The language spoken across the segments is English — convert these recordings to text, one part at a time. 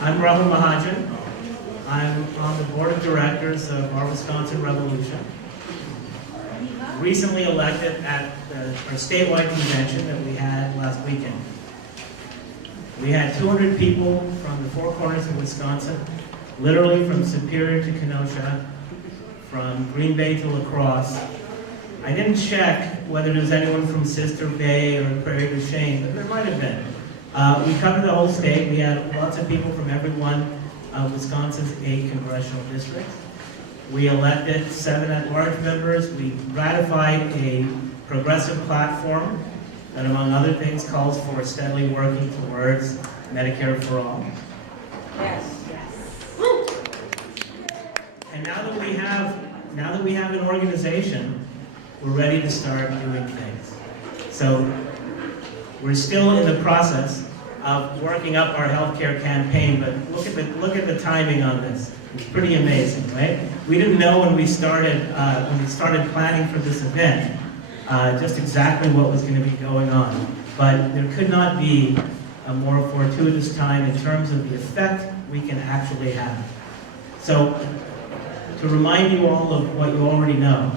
I'm Rahul Mahajan. I'm on the board of directors of our Wisconsin Revolution. Recently elected at our statewide convention that we had last weekend. We had 200 people from the four corners of Wisconsin, literally from Superior to Kenosha, from Green Bay to La Crosse. I didn't check whether there's anyone from Sister Bay or Prairie du Chien, but there might have been. We covered the whole state. We had lots of people from every one of Wisconsin's 8 congressional districts. We elected 7 at-large members. We ratified a progressive platform that, among other things, calls for steadily working towards Medicare for all. Yes. And now that we have an organization, we're ready to start doing things. So we're still in the process of working up our healthcare campaign, but look at the timing on this. It's pretty amazing, right? We didn't know when we started planning for this event just exactly what was going to be going on, but there could not be a more fortuitous time in terms of the effect we can actually have. So, to remind you all of what you already know,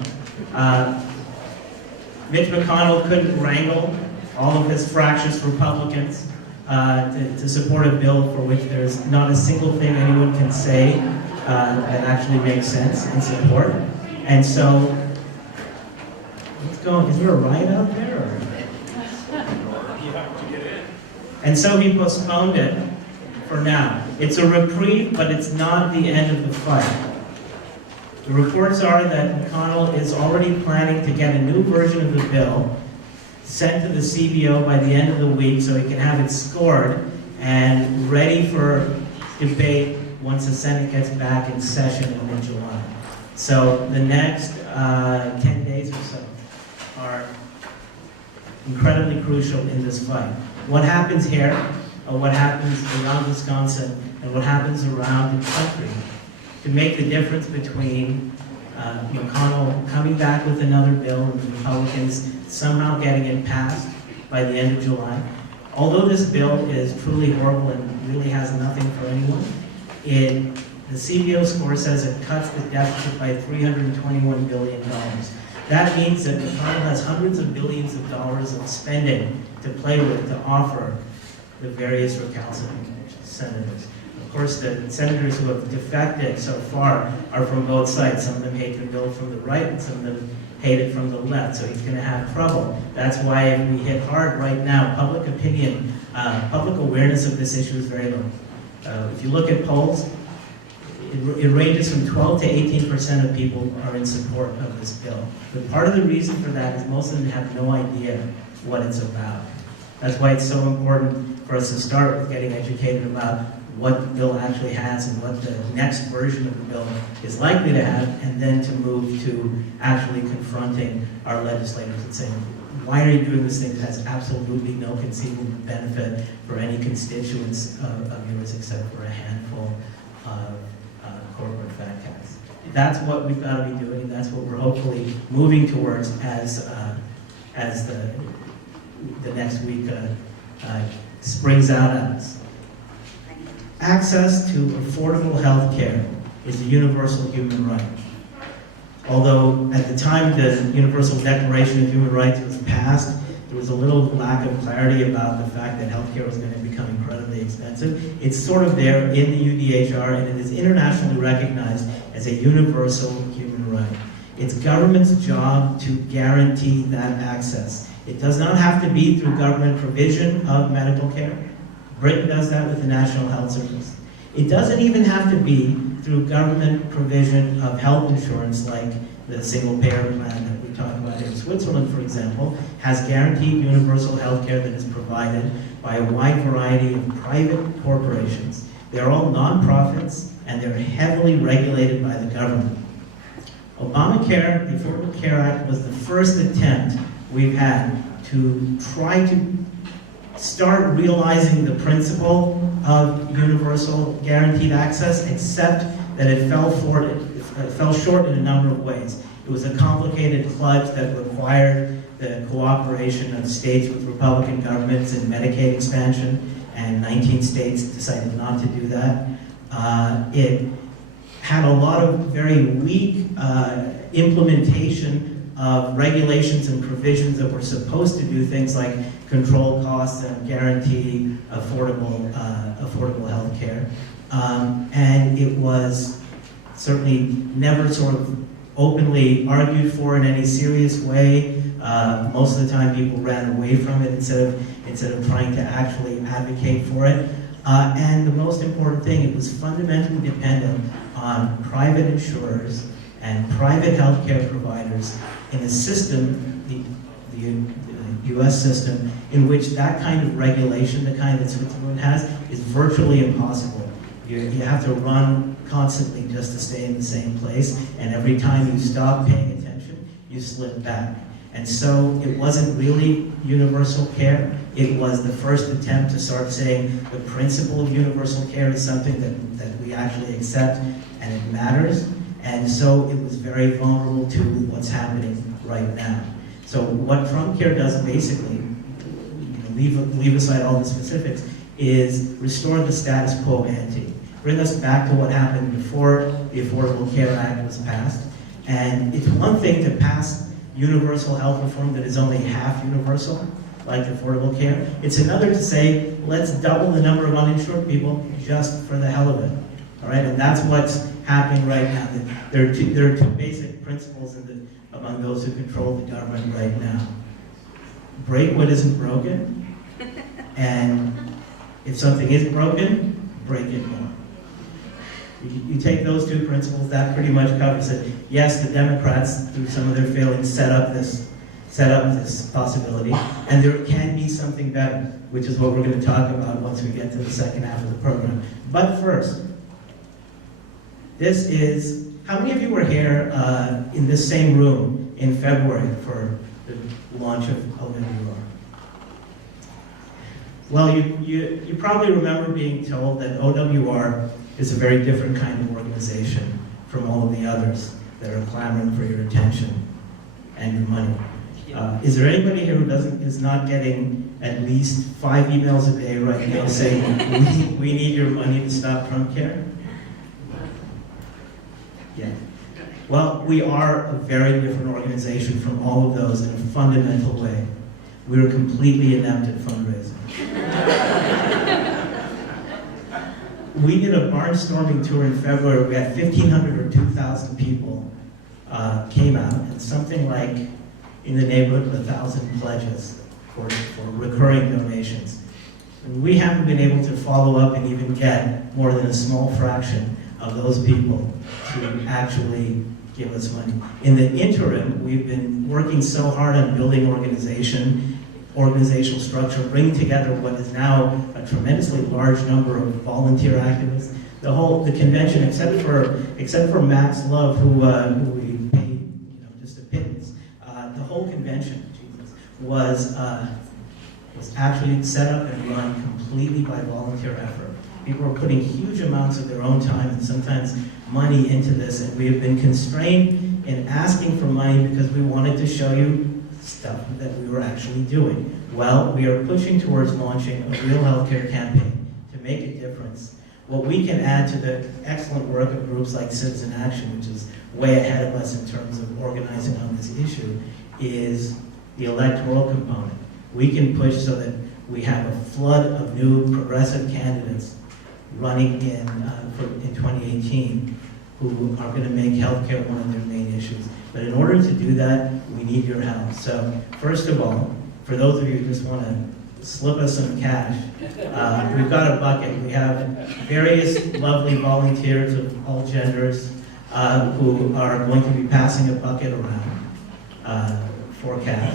Mitch McConnell couldn't wrangle all of his fractious Republicans to support a bill for which there's not a single thing anyone can say that actually makes sense and support. And so, what's going? Is there a riot out there? Or? And so he postponed it for now. It's a reprieve, but it's not the end of the fight. The reports are that McConnell is already planning to get a new version of the bill sent to the CBO by the end of the week so he can have it scored and ready for debate once the Senate gets back in session in mid-July. So the next 10 days or so are incredibly crucial in this fight. What happens here, or what happens around Wisconsin, and what happens around the country to make the difference between McConnell coming back with another bill and the Republicans somehow getting it passed by the end of July. Although this bill is truly horrible and really has nothing for anyone, the CBO score says it cuts the deficit by $321 billion. That means that McConnell has hundreds of billions of dollars of spending to play with to offer the various recalcitrant senators. Of course, the senators who have defected so far are from both sides. Some of them hate the bill from the right, and some of them hate it from the left, so he's going to have trouble. That's why if we hit hard right now, public opinion, public awareness of this issue is very low. If you look at polls, it ranges from 12 to 18% of people are in support of this bill. But part of the reason for that is most of them have no idea what it's about. That's why it's so important for us to start with getting educated about what the bill actually has and what the next version of the bill is likely to have, and then to move to actually confronting our legislators and saying, why are you doing this thing that has absolutely no conceivable benefit for any constituents of yours except for a handful of corporate fat cats? That's what we've got to be doing, and that's what we're hopefully moving towards as the next week springs out at us. Access to affordable health care is a universal human right. Although at the time the Universal Declaration of Human Rights was passed, there was a little lack of clarity about the fact that healthcare was going to become incredibly expensive. It's sort of there in the UDHR, and it is internationally recognized as a universal human right. It's government's job to guarantee that access. It does not have to be through government provision of medical care. Britain does that with the National Health Service. It doesn't even have to be through government provision of health insurance like the single-payer plan that we talk about in Switzerland, for example, has guaranteed universal health care that is provided by a wide variety of private corporations. They're all nonprofits, and they're heavily regulated by the government. Obamacare, the Affordable Care Act, was the first attempt we've had to try to start realizing the principle of universal guaranteed access, except that it fell short in a number of ways. It was a complicated clutch that required the cooperation of states with Republican governments in Medicaid expansion, and 19 states decided not to do that. It had a lot of very weak implementation of regulations and provisions that were supposed to do things like control costs and guarantee affordable health care. And it was certainly never sort of openly argued for in any serious way. Most of the time people ran away from it instead of trying to actually advocate for it. And the most important thing, it was fundamentally dependent on private insurers and private healthcare providers in a system, the US system, in which that kind of regulation, the kind that Switzerland has, is virtually impossible. You have to run constantly just to stay in the same place, and every time you stop paying attention, you slip back. And so it wasn't really universal care. It was the first attempt to start saying the principle of universal care is something that we actually accept and it matters. And so it was very vulnerable to what's happening right now. So what Trump Care does basically, leave aside all the specifics, is restore the status quo ante. Bring us back to what happened before the Affordable Care Act was passed. And it's one thing to pass universal health reform that is only half universal, like affordable care. It's another to say, let's double the number of uninsured people just for the hell of it. All right, and that's what's happening right now. There are two basic principles among those who control the government right now. Break what isn't broken, and if something is broken, break it more. You take those two principles, that pretty much covers it. Yes, the Democrats, through some of their failings, set up this possibility, and there can be something better, which is what we're going to talk about once we get to the second half of the program. But first, this is, how many of you were here in this same room in February for the launch of OWR? Well, you probably remember being told that OWR is a very different kind of organization from all of the others that are clamoring for your attention and your money. Is there anybody here who is not getting at least 5 emails a day right now saying, we need your money to stop Trump Care? Yeah. Well, we are a very different organization from all of those in a fundamental way. We are completely inept at fundraising. We did a barnstorming tour in February. We had 1,500 or 2,000 people came out, and something like in the neighborhood of 1,000 pledges for recurring donations. And we haven't been able to follow up and even get more than a small fraction of those people to actually give us money. In the interim, we've been working so hard on building organizational structure, bringing together what is now a tremendously large number of volunteer activists. The convention, except for Max Love, who we paid just a pittance, the whole convention, was actually set up and run completely by volunteer effort. People are putting huge amounts of their own time and sometimes money into this, and we have been constrained in asking for money because we wanted to show you stuff that we were actually doing. Well, we are pushing towards launching a real healthcare campaign to make a difference. What we can add to the excellent work of groups like Citizen Action, which is way ahead of us in terms of organizing on this issue, is the electoral component. We can push so that we have a flood of new progressive candidates running in 2018 who are going to make healthcare one of their main issues. But in order to do that, we need your help. So first of all, for those of you who just want to slip us some cash, we've got a bucket. We have various lovely volunteers of all genders who are going to be passing a bucket around for cash.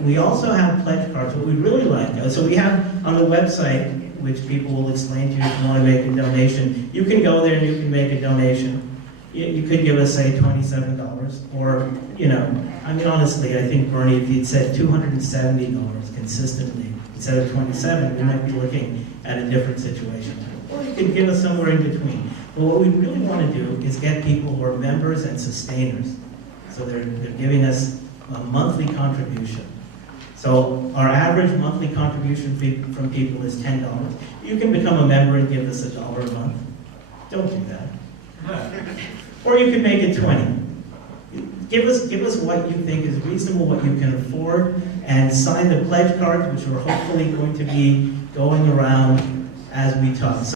We also have pledge cards, what we really like. So we have on the website, which people will explain to you if you want to make a donation. You can go there and you can make a donation. You could give us, say, $27, or, I mean, honestly, I think, Bernie, if you'd said $270 consistently instead of $27, we might be looking at a different situation. Or you can give us somewhere in between. But what we really want to do is get people who are members and sustainers. So they're giving us a monthly contribution. So our average monthly contribution fee from people is $10. You can become a member and give us $1 a month. Don't do that. Or you can make it 20. Give us what you think is reasonable, what you can afford, and sign the pledge cards, which are hopefully going to be going around as we talk.